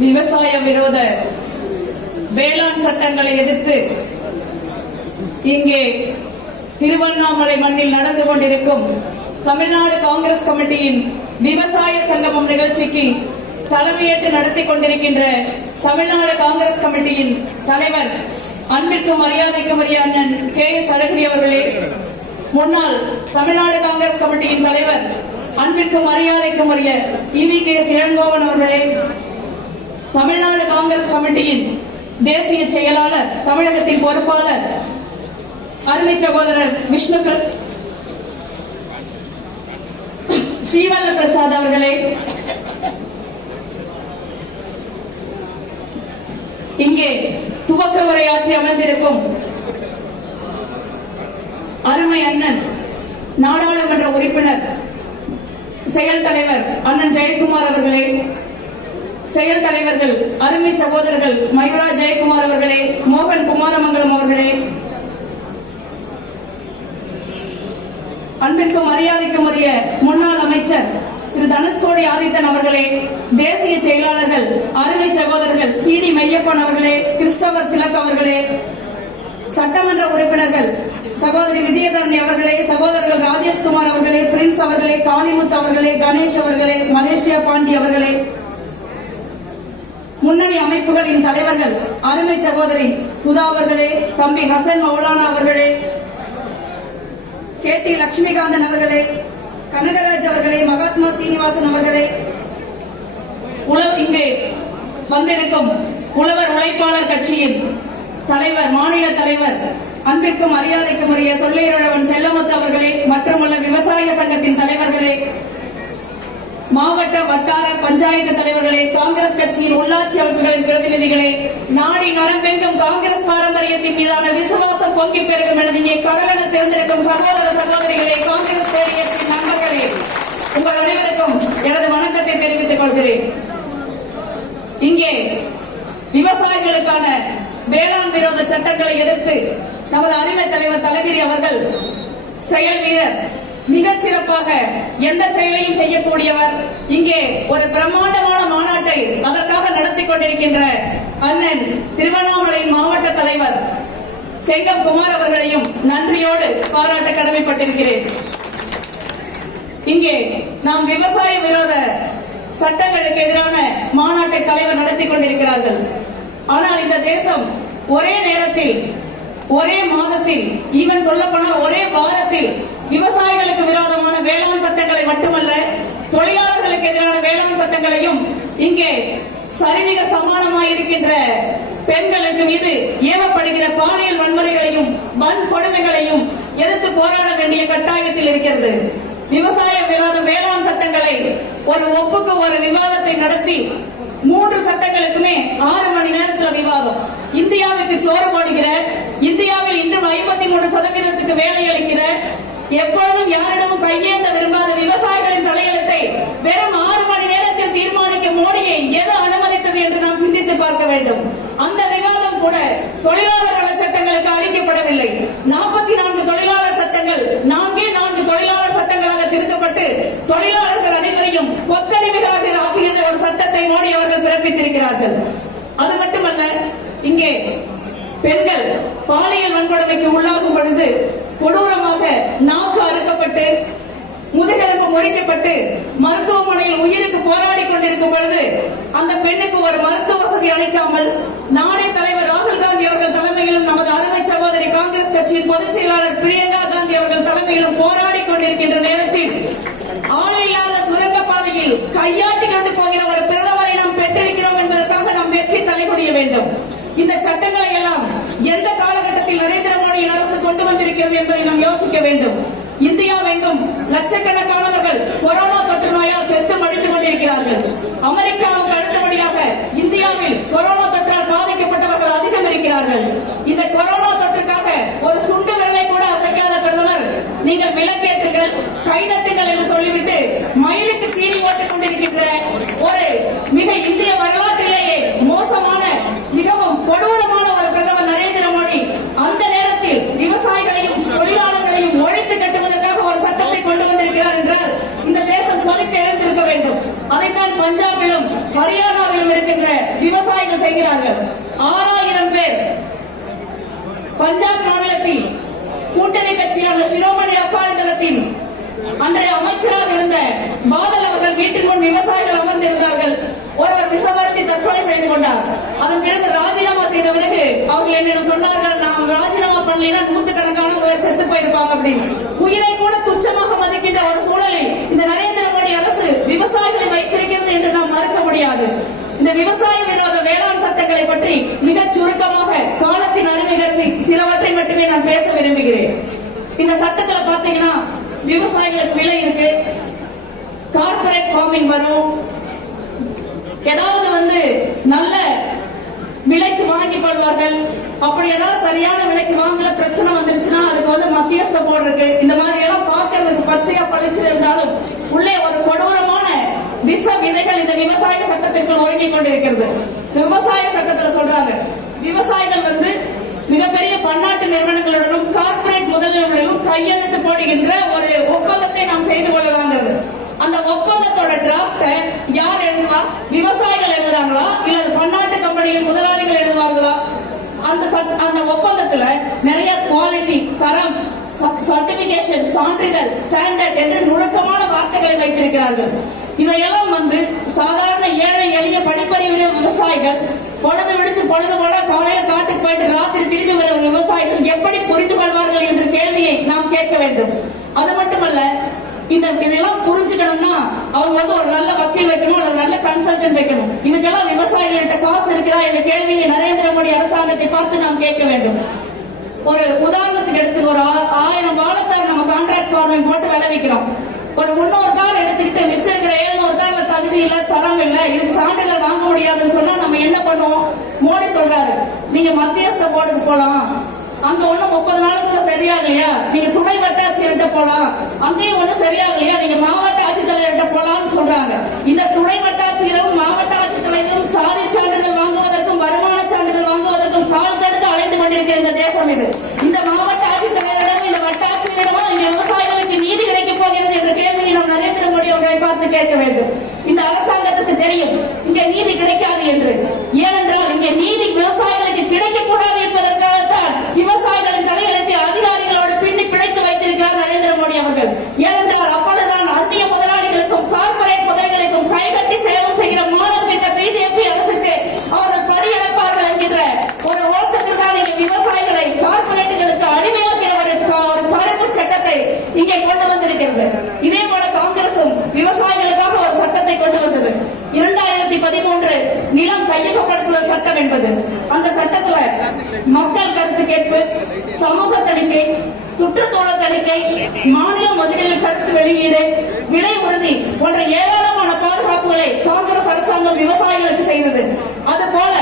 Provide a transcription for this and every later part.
விவசாய விரோத வேளாண் சட்டங்களை எதிர்த்து இங்கே திருவண்ணாமலை மண்ணில் நடந்து கொண்டிருக்கும் தமிழ்நாடு காங்கிரஸ் கமிட்டியின் விவசாய சங்கமம் நிகழ்ச்சிக்கு தலைமையேற்று நடத்தி கொண்டிருக்கின்ற தமிழ்நாடு காங்கிரஸ் கமிட்டியின் தலைவர் அன்பிற்கும் மரியாதைக்கும் உரிய அண்ணன் கே எஸ் அழகிரி அவர்களே முன்னாள் தமிழ்நாடு காங்கிரஸ் கமிட்டியின் தலைவர் அன்பிற்கும் மரியாதைக்கும் உரிய இவி கே எஸ் இளங்கோவன் அவர்களே தமிழ்நாடு காங்கிரஸ் கமிட்டியின் தேசிய செயலாளர் தமிழகத்தின் பொறுப்பாளர் அருமை சகோதரர் விஷ்ணு ஸ்ரீவல்ல பிரசாத் அவர்களே. இங்கே துவக்க உரையாற்றி அமர்ந்திருக்கும் அருமை அண்ணன் நாடாளுமன்ற உறுப்பினர் செயல் தலைவர் அண்ணன் ஜெயக்குமார் அவர்களே. செயல் தலைவர்கள் அருமை சகோதரர்கள் மயூரா ஜெயக்குமார் அவர்களே மோகன் குமாரமங்கலம் அவர்களே. அன்பிற்கும் மரியாதைக்கும் உரிய முன்னாள் அமைச்சர் திரு தனுஷ்கோடி ஆதித்தன் அவர்களே தேசிய செயலாளர்கள் அருமை சகோதரர்கள் சி டி மையப்பன் அவர்களே கிறிஸ்தவர் திலக் அவர்களே சட்டமன்ற உறுப்பினர்கள் சகோதரி விஜயதரணி அவர்களே சகோதரர்கள் ராஜேஷ்குமார் அவர்களே பிரின்ஸ் அவர்களே காளிமுத்து அவர்களே கணேஷ் அவர்களே மலேசியா பாண்டி அவர்களே. அமைப்புகளின் தலைவர்கள் அருமை சகோதரி சுதா அவர்களே தம்பி ஹசன் மௌலானா அவர்களே கே டி லட்சுமிகாந்தன் அவர்களே கனகராஜ் அவர்களே மகாத்மா சீனிவாசன் அவர்களே உழவு இங்கே வந்திருக்கும் உழவர் உழைப்பாளர் கட்சியின் தலைவர் மாநில தலைவர் அன்பிற்கும் மரியாதைக்கும் உரிய சொல்லேரழவன் செல்லம் அவர்களே மற்றும் உள்ள விவசாய சங்கத்தின் தலைவர்களே மாவட்ட வட்டார பஞ்சாயத்து தலைவர்களே காங்கிரஸ் கட்சியின் உள்ளாட்சி அமைப்புகளின் பிரதிநிதிகளே நாடி நரம்பெங்கும் காங்கிரஸ் பாரம்பரியத்தின் மீதான விசுவாசம் பொங்கி பெருகும் என இங்கே கடலென தேர்ந்தெடுக்கும் சகோதர சகோதரிகளே காங்கிரஸ் பேரியத்தின் நண்பர்களே உங்கள் அனைவருக்கும் எனது வணக்கத்தை தெரிவித்துக் கொள்கிறேன். இங்கே விவசாயிகளுக்கான வேளாண் விரோத சட்டங்களை எதிர்த்து நமது அருமை தலைவர் தலகிரி அவர்கள் செயல் வீரர் மிக சிறப்பாக எந்த செயலையும் செய்யக்கூடியவர் இங்கே ஒரு பிரம்மாண்டமான மாநாட்டை அதற்காக நடத்தி கொண்டிருக்கின்ற அண்ணன் திருவண்ணாமலையின் மாவட்ட தலைவர் செங்கம் குமார் அவர்களையும் நன்றியோடு பாராட்ட கடமைப்பட்டிருக்கிறேன். இங்கே நாம் விவசாய விரோத சட்டங்களுக்கு எதிரான மாநாட்டை தலைவர் நடத்தி கொண்டிருக்கிறார்கள். ஆனால் இந்த தேசம் ஒரே நேரத்தில் ஒரே மாதத்தில் ஈவன் சொல்ல போனால் ஒரே வாரத்தில் விவசாயிகளுக்கு விரோதமான வேளாண் சட்டங்களை மட்டுமல்ல தொழிலாளர்களுக்கு எதிரான வேளாண் சட்டங்களையும் இங்கே சரிநிக சமானமாய் இருக்கின்ற பெண்களுக்கு மீது ஏவப்படுகிற பாலியல் வன்முறைகளையும் வன்கொடுமைகளையும் எதிர்த்து போராட வேண்டிய கட்டாயத்தில் இருக்கிறது. விவசாய விரோத வேளாண் சட்டங்களை ஒரு ஒப்புக்கு ஒரு விவாதத்தை நடத்தி மூன்று சட்டங்களுக்குமே ஆறு மணி நேரத்துல விவாதம். இந்தியாவுக்கு சோறு போடுகிற இந்தியாவில் இன்னும் ஐம்பத்தி மூன்று சதவீதத்துக்கு வேலை அளிக்கிற எப்பொழுதும் யாரிடமும் கையேந்த விரும்பாத விவசாயிகளின் தலையெழுத்தை வெறும் ஆறு மணி நேரத்தில் தீர்மானிக்க மோடியை எது அனுமதித்தது என்று நாம் சிந்தித்து பார்க்க வேண்டும் அந்த விவாதம் கூட தொழிலாளர் நல சட்டங்களுக்கு அளிக்கப்படவில்லை நாற்பத்தி நான்கு தொழிலாளர் சட்டங்கள் நான்கே நான்கு தொழிலாளர் சட்டங்களாக திருத்தப்பட்டு தொழிலாளர்கள் அனைவரையும் கொத்தறிவுகளாக ஆக்குகின்ற ஒரு சட்டத்தை மோடி அவர்கள் பிறப்பித்திருக்கிறார்கள் அது மட்டுமல்ல இங்கே பெண்கள் பாலியல் வன்கொடுமைக்கு உள்ளாகும் பொழுது கொடூரமாக நாக்கு அறுக்கப்பட்டு உடைக்கப்பட்டு மருத்துவமனையில் உயிருக்கு போராடி கொண்டிருக்கும் பொழுது அந்த பெண்ணுக்கு ஒரு மருத்துவ வசதி அளிக்காமல் நாடே தலைவர் ராகுல் காந்தி அவர்கள் தலைமையிலும் நமது அருமை சகோதரி காங்கிரஸ் கட்சியின் பொதுச் செயலாளர் பிரியங்கா காந்தி அவர்கள் தலைமையிலும் போராடி கொண்டிருக்கின்ற நேரத்தில் ஆள் இல்லாத சுரங்கப்பாதையில் கையாட்டி கொண்டு போகிற ஒரு பிரதமரை நாம் பெற்றிருக்கிறோம் என்பதற்காக நாம் வெற்றி தலைகுடிய வேண்டும். இந்த சட்டங்களை எல்லாம் எந்த காலகட்டத்தில் நரேந்திர மோடியின் அரசு கொண்டு வந்திருக்கிறது என்பதை நாம் யோசிக்க வேண்டும். லட்சக்கணக்கானவர்கள் கொரோனா தொற்று நோயால் செத்து மடித்துக் கொண்டிருக்கிறார்கள். அமெரிக்காவுக்கு அடுத்தபடியாக இந்தியாவில் கொரோனா தொற்றால் பாதிக்கப்பட்டவர்கள் அதிகம் இருக்கிறார்கள். இந்த கொரோனா தொற்றுக்காக ஒரு சுண்டு விரலை கூட அசைக்காத பிரதமர் நீங்கள் விளக்கேற்றுங்கள் கைதட்டுங்கள் என்று சொல்லிவிட்டு மயிலுக்கு தீனி ஓட்டுக் கொண்டிருக்கின்ற ஒரு மிக இந்திய வரலாற்றிலேயே மோசமான மிகவும் கொடூரமான ஒரு பிரதமர் நரேந்திர மோடி அந்த நேரத்தில் விவசாயிகளையும் தொழிலாளர்களையும் ஒழித்து கட்டுவதற்காக ஒரு சட்டத்தை கொண்டு வந்திருக்கிறார் என்றால் இந்த தேசம் கொதித்து எழுந்திருக்க வேண்டும் அதைத்தான் பஞ்சாபிலும் ஹரியானாவிலும் இருக்கின்ற இருக்கிறார்கள் ஆறாயிரம் பேர் பஞ்சாப் மாநிலத்தில் கூட்டணி கட்சியான சிரோமணி அகாலி தளத்தின் அன்றைய அமைச்சராக இருந்த பாதல் அவர்கள் வீட்டின் முன் விவசாயிகள் அமர்ந்திருந்தார்கள். ஒருவர் விசமரத்தை தற்கொலை செய்து கொண்டார். அதன் பிறகு ராஜினாமா செய்த பிறகு அவர்கள் என்னிடம் சொன்னார்கள் நாம் ராஜினாமா பண்ணலைன்னா நூத்துக்கணக்கான பேர் செத்து போயிருப்பாங்க அப்படின்னு. உயிரை கூட துச்சமாக மதிக்கின்ற ஒரு சூழலில் இந்த நரேந்திர மோடி அரசு விவசாயிகளை வைத்திருக்கிறது என்று நாம் மறுக்க முடியாது இந்த விவசாய விரோத வேளாண் சட்டங்களை பற்றி மிகச் சுருக்கமாக காலத்தின் அறிவு கருதி சிலவற்றை மட்டுமே நான் பேச விரும்புகிறேன் இந்த சட்டத்துல பாத்தீங்கன்னா விவசாயிகளுக்கு விலை இருக்கு. கார்பரேட் ஃபார்மிங் வரும். ஏதாவது வந்து நல்ல விலைக்கு வாங்கிக் கொள்வார்கள். அப்படி ஏதாவது சரியான விலைக்கு வாங்கல பிரச்சனை வந்துருச்சுன்னா அதுக்கு வந்து மத்தியஸ்த போடுறது இந்த மாதிரி எல்லாம் பாக்குறதுக்கு பச்சையா பழிச்சு இருந்தாலும் உள்ளே ஒரு கொடூரமான விச விதைகள் இந்த விவசாய சட்டத்திற்குள் ஒருங்கிக் கொண்டிருக்கிறது. விவசாய சட்டத்துல சொல்றாங்க. விவசாயிகள் வந்து மிகப்பெரிய பன்னாட்டு நிறுவனங்களுடனும் கார்ப்பரேட் முதலீடுகளும் கையெழுத்து போடுகின்ற ஒரு ஒப்பந்தத்தை நாம் செய்து கொள்ளலாங்கிறது. அந்த ஒப்பந்தத்தோட டிராப்ட யார் எழுதுவா? விவசாயிகள் எழுதுறாங்களா? இல்ல பன்னாட்டு கம்பெனிகள் முதலாளிகள் எழுதுவார்களா? அந்த சட்- அந்த ஒப்பந்தத்துல நிறைய குவாலிட்டி தரம் சர்டிபிகேஷன் சான்றிதழ் ஸ்டாண்டர்ட் என்று நுணுக்கமான வார்த்தைகளை வைத்திருக்கிறார்கள். இதையெல்லாம் வந்து சாதாரண ஏழை எளிய படிப்பறிவுடைய விவசாயிகள் பொழுது விடிச்சு பொழுது போல காலையில காட்டுக்கு போயிட்டு ராத்திரி திரும்பி வர விவசாயிகள் எப்படி புரிந்து கொள்வார்கள் என்ற கேள்வியை நாம் கேட்க வேண்டும். அது மட்டுமல்ல இந்த இதெல்லாம் புரிஞ்சுக்கணும்னா அவங்க வந்து ஒரு நல்ல வக்கீல் வைக்கணும் அல்லது நல்ல கன்சல்டன்ட் வைக்கணும். இதுக்கெல்லாம் விவசாயிகள்கிட்ட காசு இருக்குதா என்ற கேள்வியை நரேந்திர மோடி அரசாங்கத்தை பார்த்து நாம் கேட்க வேண்டும். ஒரு உதாரணத்துக்கு எடுத்து ஒரு ஆ- ஆயிரம் வாழத்தார் நம்ம கான்ட்ராக்ட் ஃபார்மிங் போட்டு விளைவிக்கிறோம் ஒரு முன்னூறு கார் எடுத்துக்கிட்டு மிச்சம் இருக்கிற ஏழுநூறு கார்ல தகுதி இல்ல சரம் இல்ல இதுக்கு சான்றிதழ் வாங்க முடியாதுன்னு சொன்னா மோடி சொல்றாரு. நீங்க மத்தியஸ்த போர்டுக்கு போலாம். அங்க ஒண்ணும் முப்பது நாளுக்குள்ள சரியாகலையா? நீங்க துணை வட்டாட்சியர்கிட்ட போலாம். அங்கேயும் ஒண்ணும் சரியாகலையா? நீங்க மாவட்ட ஆட்சித்தலைவர்கிட்ட போலாம்னு சொல்றாங்க. இந்த துணை வட்டாட்சியரும் மாவட்ட ஆட்சித்தலைவரும் சாதி சான்றிதழ் வாங்குவதற்கும் வருமான சான்றிதழ் வாங்குவதற்கும் கால் தடுத்து அலைந்து கொண்டிருக்கிற இந்த தேசம் இது. இந்த மாவட்ட ஆட்சித்தலைவரிடம் இந்த வட்டாட்சியரிடமும் இங்க விவசாயிகளுக்கு நீதி கிடைக்கப் போகிறது என்ற கேள்வியை நாம் நரேந்திர மோடி அவர்களை பார்த்து கேட்க வேண்டும். இந்த அரசாங்கத்துக்கு தெரியும் இங்க நீதி கிடைக்காது என்று. ஏன் நீதி விவசாயிகளுக்கு கிடைக்க கூடாது என்பதற்காகத்தான் விவசாயிகளின் தலையெழுத்தை அதிகாரிகளோடு பின்னி பிணைத்து வைத்திருக்கிறார் நரேந்திர மோடி அவர்கள் ஏனென்றால் அப்பொழுதுதான் அந்நிய முதலாளிகளுக்கும் கார்ப்பரேட் முதலாளிகளுக்கும் கைகட்டி சேவை செய்கிற மாணவ கிட்ட பிஜேபி அரசுக்கு அவர்கள் படியெடுப்பார்கள் என்கின்ற ஒரு ஓட்டத்தில் தான் இங்கே விவசாயிகளை கார்ப்பரேட்டுகளுக்கு அடிமையாக்கிற ஒரு க- ஒரு கருப்பு சட்டத்தை இங்கே கொண்டு வந்திருக்கிறது இதே போல காங்கிரசும் விவசாயிகளுக்காக ஒரு சட்டத்தை கொண்டு வந்தது இரண்டாயிரத்தி பதிமூன்று நிலம் கையகப்படுத்துதல் சட்டம் என்பது அந்த சட்டத்துல மக்கள் கருத்து கேட்பு சமூக தணிக்கை சுற்றுச்சூழல் தணிக்கை மாநில முதலீடு கருத்து வெளியீடு விலை உறுதி போன்ற ஏராளமான பாதுகாப்புகளை காங்கிரஸ் அரசாங்கம் விவசாயிகளுக்கு செய்தது. அது போல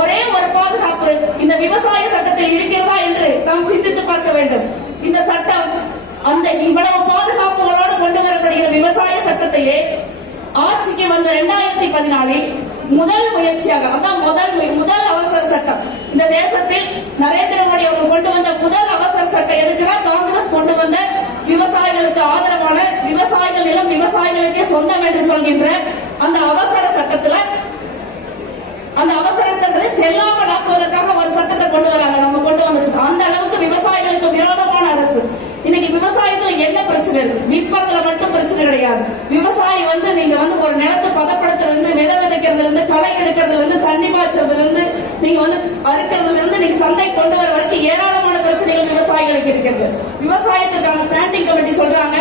ஒரே ஒரு பாதுகாப்பு இந்த விவசாய சட்டத்தில் இருக்கிறதா என்று நாம் சிந்தித்து பார்க்க வேண்டும். இந்த சட்டம் அந்த இவ்வளவு பாதுகாப்புகளோடு கொண்டு வரப்படுகிற விவசாய சட்டத்தையே ஆட்சிக்கு வந்த இரண்டாயிரத்தி பதினாலில் முதல் முயற்சியாக அதான் முதல் முதல் அவசர சட்டம். இந்த தேசத்தில் நரேந்திர மோடி அவங்க கொண்டு வந்த முதல் அவசர சட்டம் எதுக்குன்னா காங்கிரஸ் கொண்டு வந்த விவசாயிகளுக்கு ஆதரவான விவசாயிகள் நிலம் விவசாயிகளுக்கே சொந்தம் என்று சொல்கின்ற அந்த அவசர சட்டத்துல அந்த அவசரத்தை செல்லாமல் ஆக்குவதற்காக ஒரு சட்டத்தை கொண்டு வராங்க. நம்ம கொண்டு வந்த அந்த அளவுக்கு விவசாயிகளுக்கு விரோதமான அரசு. இன்னைக்கு விவசாயத்துல என்ன பிரச்சனை இருக்கு? விற்பதுல மட்டும் பிரச்சனை கிடையாது. விவசாயி வந்து நீங்க வந்து ஒரு நிலத்தை பதப்படுத்துறது விதை விதைக்கிறதுல இருந்து களை எடுக்கிறதுல இருந்து தண்ணி பாய்ச்சறதுல இருந்து நீங்க வந்து அறுக்கிறதுல இருந்து நீங்க சந்தை கொண்டு வர வரைக்கும் ஏராளமான பிரச்சனைகள் விவசாயிகளுக்கு இருக்கிறது. விவசாயத்திற்கான ஸ்டாண்டிங் கமிட்டி சொல்றாங்க.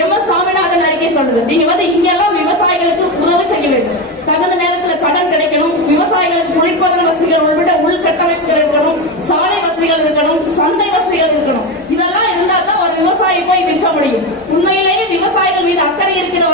எம் எஸ் சாமிநாதன் அறிக்கை சொல்லுது. நீங்க வந்து இங்கெல்லாம் விவசாயிகளுக்கு உதவி செய்ய வேண்டும். தகுந்த நேரத்துல கடன் கிடைக்கணும். விவசாயிகளுக்கு குளிர்பதன வசதிகள் உள்பட உள்கட்டமைப்புகள் இருக்கணும். சாலை வசதிகள் இருக்கணும். சந்தை வசதிகள் இருக்கணும் இதெல்லாம் இருந்தா தான் ஒரு விவசாயி போய் விற்க முடியும் உண்மையிலேயே விவசாயிகள் மீது அக்கறை இருக்கிற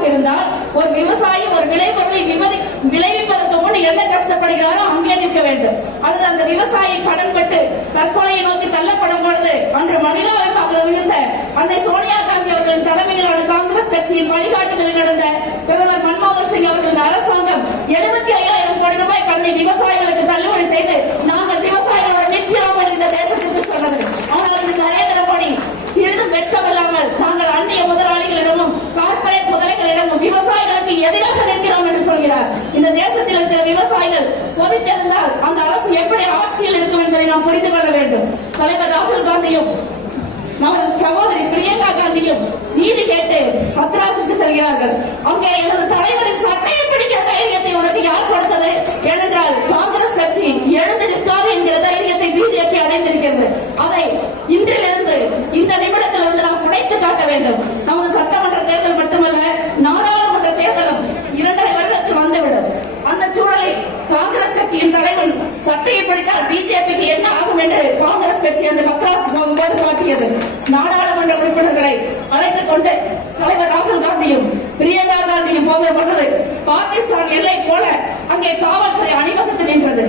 ஒரு இருந்தால் ஒரு விவசாயி ஒரு விளைபொருளை விமதி விளைவிப்பதற்கு முன் என்ன கஷ்டப்படுகிறாரோ அங்கே நிற்க வேண்டும். அல்லது அந்த விவசாயி கடன் பட்டு தற்கொலையை நோக்கி தள்ளப்படும் பொழுது அன்று மனிதாபிமாக உயர்ந்த அன்னை சோனியா காந்தி அவர்களின் தலைமையிலான காங்கிரஸ் கட்சியின் வழிகாட்டுதலில் நடந்த பிரதமர் மன்மோகன் சிங் அவர்களின் அரசாங்கம் எழுபத்தி ஐயாயிரம் கோடி ரூபாய் கடனை விவசாயிகளுக்கு தள்ளுபடி செய்து நாங்கள் விவசாயிகளோட நிற்கிறோம் என்று இந்த தேசத்திற்கு சொன்னது ஆனால் இன்று நரேந்திர மோடி சிறிதும் வெட்கமில்லாமல் நாங்கள் அந்நிய முதலாளிகளிடமும் கார்ப்பரேட் முதலாளிகளிடமும் விவசாயிகளுக்கு எதிராக நிற்கிறோம் என்று சொல்கிறார் இந்த தேசத்தில் இருக்கிற விவசாயிகள் பொது நாம் புரிந்து கொள்ள வேண்டும். தலைவர் ராகுல் காந்தியும் நமது சகோதரி பிரியங்கா காந்தியும் நீதி கேட்டு ஹத்ராஸுக்கு செல்கிறார்கள். அங்கே எனது தலைவரின் சட்டையை பிடிக்கிற தைரியத்தை உனக்கு யார் கொடுத்தது? ஏனென்றால் காங்கிரஸ் கட்சி எழுந்து நிற்காது என்கிற தைரியத்தை பிஜேபி அடைந்திருக்கிறது. அதை இன்றிலிருந்து இந்த நிமிடத்திலிருந்து நாம் உடைத்து காட்ட வேண்டும். நமது சட்டமன்ற தேர்தல் மட்டுமல்ல நாடாளுமன்ற தேர்தலும் இரண்டரை வருடத்தில் வந்துவிடும் அந்த சூழலில் காங்கிரஸ் கட்சியின் தலைவன் சட்டையை பிடித்தால் பிஜேபிக்கு என்ன ஆகும் என்று காங்கிரஸ் கட்சி அந்த ஹத்ராஸ் போகும்போது காட்டியது நாடாளுமன்ற உறுப்பினர்களை அழைத்துக் கொண்டு தலைவர் ராகுல் காந்தியும் பிரியங்கா காந்தியும் போகிற பாகிஸ்தான் எல்லை போல அங்கே காவல்துறை அணிவகுத்து நின்றது.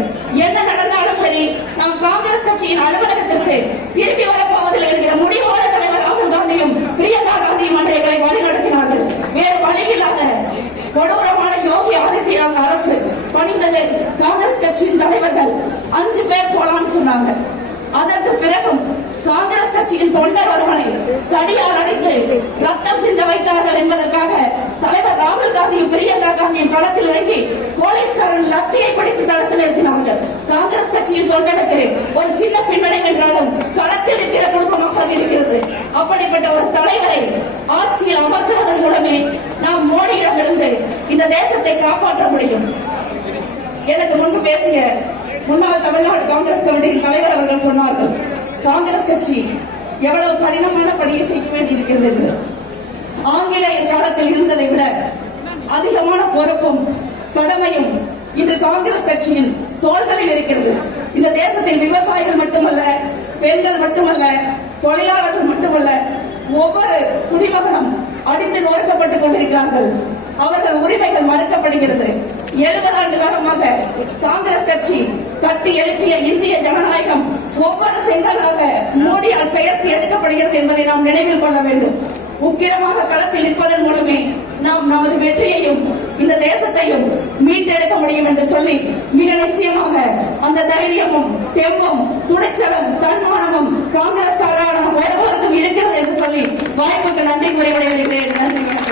என்ன நடந்தாலும் சரி நாம் காங்கிரஸ் கட்சியின் அலுவலகத்திற்கு திரும்பி வரப்போவதில் இருக்கிற முடிவோடு தலைவர் ராகுல் காந்தியும் பிரியங்கா காந்தியும் அன்று வழிநடத்தினார்கள். வேறு வழி இல்லாத கொடூரமான யோகி ஆதித்யநாத் அரசு பணிந்தது காங்கிரஸ் கட்சியின் தலைவர்கள். அஞ்சு பேர் போலான்னு சொன்னாங்க. அதற்கு பிறகும் காங்கிரஸ் கட்சியின் தொண்டர் ஒருவனை தடியால் அடைத்து ரத்தம் சிந்த வைத்தார்கள் என்பதற்காக தலைவர் ராகுல் காந்தியும் பிரியங்கா காந்தியும் களத்தில் இறங்கி போலீஸ்காரன் லத்தியை படித்து தடுத்து நிறுத்தினார்கள். காங்கிரஸ் கட்சியின் தொண்டனுக்கு ஒரு சின்ன பின்னடை என்றாலும் களத்தில் இருக்கிற குடும்பமாக அது இருக்கிறது. அப்படிப்பட்ட ஒரு தலைவரை ஆட்சியில் அமர்த்துவதன் மூலமே நாம் மோடியிடமிருந்து இந்த தேசத்தை காப்பாற்ற முடியும். எனக்கு முன்பு பேசிய முன்னாள் தமிழ்நாடு காங்கிரஸ் கமிட்டியின் தலைவர் அவர்கள் சொன்னார்கள். காங்கிரஸ் கட்சி எவ்வளவு கடினமான பணியை செய்ய வேண்டியிருக்கிறது என்று. ஆங்கிலேயர் காலத்தில் இருந்ததை விட அதிகமான பொறுப்பும் கடமையும் இன்று காங்கிரஸ் கட்சியின் தோள்களில் இருக்கிறது. இந்த தேசத்தில் விவசாயிகள் மட்டுமல்ல பெண்கள் மட்டுமல்ல தொழிலாளர்கள் மட்டுமல்ல ஒவ்வொரு குடிமகனும் அடித்து நொறுக்கப்பட்டுக் கொண்டிருக்கிறார்கள். அவர்கள் உரிமைகள் மறுக்கப்படுகிறது. எழுபது ஆண்டு காலமாக காங்கிரஸ் கட்சி கட்டி எழுப்பிய இந்திய ஜனநாயகம் ஒவ்வொரு செங்கலாக மோடியால் பெயர்த்து எடுக்கப்படுகிறது என்பதை நாம் நினைவில் கொள்ள வேண்டும். உக்கிரமாக களத்தில் இருப்பதன் மூலமே நாம் நமது வெற்றியையும் இந்த தேசத்தையும் மீட்டெடுக்க முடியும் என்று சொல்லி மிக நிச்சயமாக அந்த தைரியமும் தெம்பும் துணிச்சலும் தன்மானமும் காங்கிரஸ் காரணம் ஒருவருக்கும் இருக்கிறது என்று சொல்லி வாய்ப்புக்கு நன்றி கூறி விடைபெறுகிறேன். நன்றி